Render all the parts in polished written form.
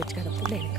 வச்சுக்காத புள்ள எனக்கு.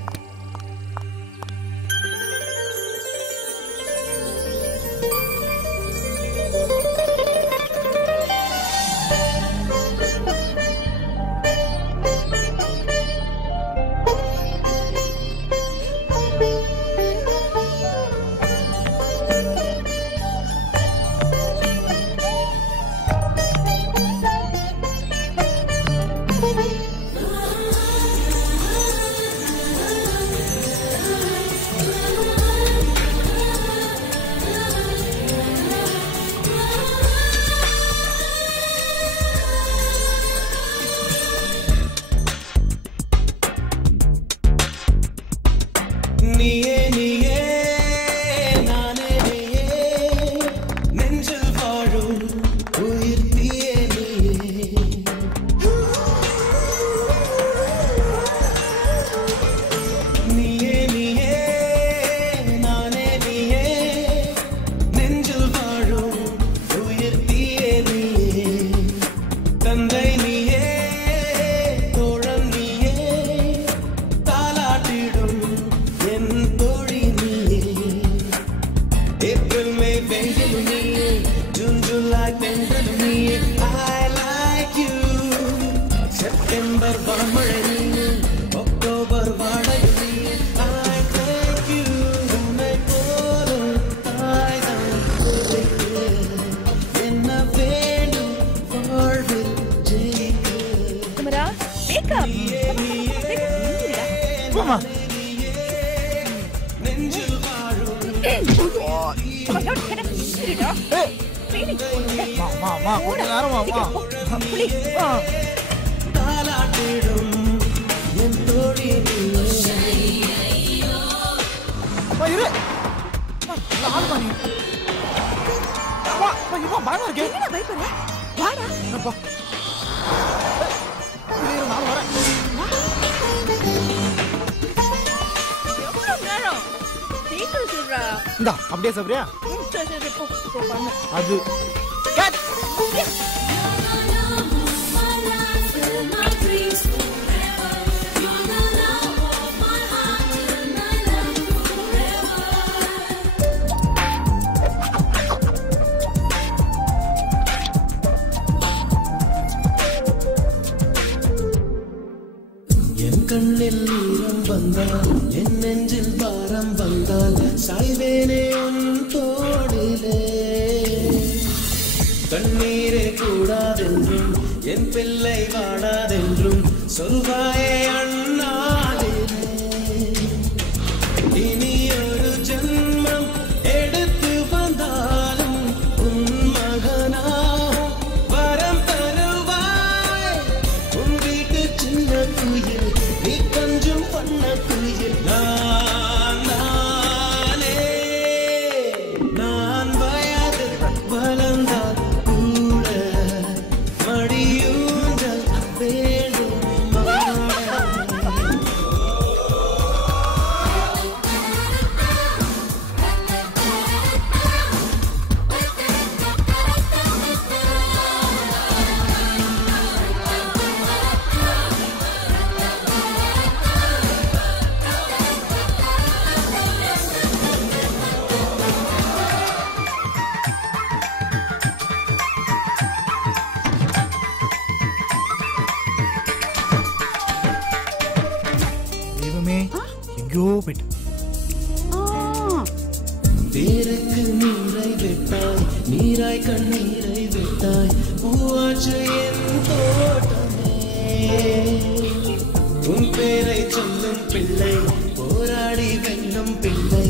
அப்படியே சாப்பிடுறியா? அது என் கண்ணில் ஈரம் வந்தால் என் நெஞ்சில் பாரம் வந்தால் சாய்வேனே உன் தோளிலே. கண்ணீரே கூடாதென்றும் என் பிள்ளை வாடாதென்றும் சொல்வாயே அண்ணாதிலே. இனி ஒரு ஜென்மம் எடுத்து வந்தாலும் உன் மகனாகும் வரம் தருவாய். உன் வீட்டு சின்ன குயில் நீ கொஞ்சம் பண்ண குயில் நான் நானே. நான் வயது வளர்ந்தால் கூட மடியூஞ்சல் வேண்டும். வேருக்கு நீரை விட்டாய், நீராய் கண்ணீரை விட்டாய், பூவாற்று என் தோட்டமே. உன் பேரை சொல்லும் பிள்ளை போராடி வெல்லும் பிள்ளை